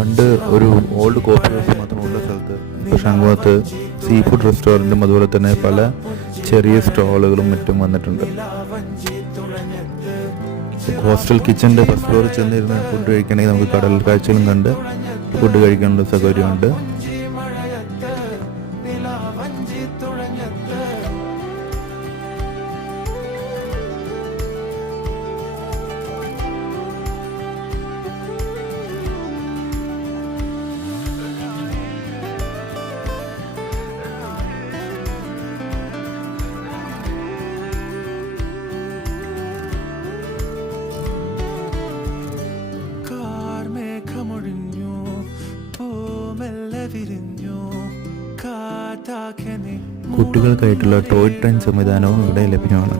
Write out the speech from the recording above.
പണ്ട് ഒരു old coffee house മാത്രമുള്ള സ്ഥലത്ത് ഇപ്പോൾ ശംഖുമുഖത്ത് സീ ഫുഡ് റെസ്റ്റോറൻറ്റും അതുപോലെ തന്നെ പല ചെറിയ സ്റ്റോളുകളും മറ്റും വന്നിട്ടുണ്ട്. ഹോസ്റ്റൽ കിച്ചൻ്റെ ഫസ്റ്റ് ഫ്ലോറിൽ ചെന്നിരുന്ന് ഫുഡ് കഴിക്കണമെങ്കിൽ നമുക്ക് കടൽ കാഴ്ചകളും കണ്ട് ഫുഡ് കഴിക്കാനുള്ള സൗകര്യമുണ്ട്. കുട്ടികൾക്കായിട്ടുള്ള ടോയ് ട്രെയിൻ സംവിധാനവും ഇവിടെ ലഭ്യമാണ്.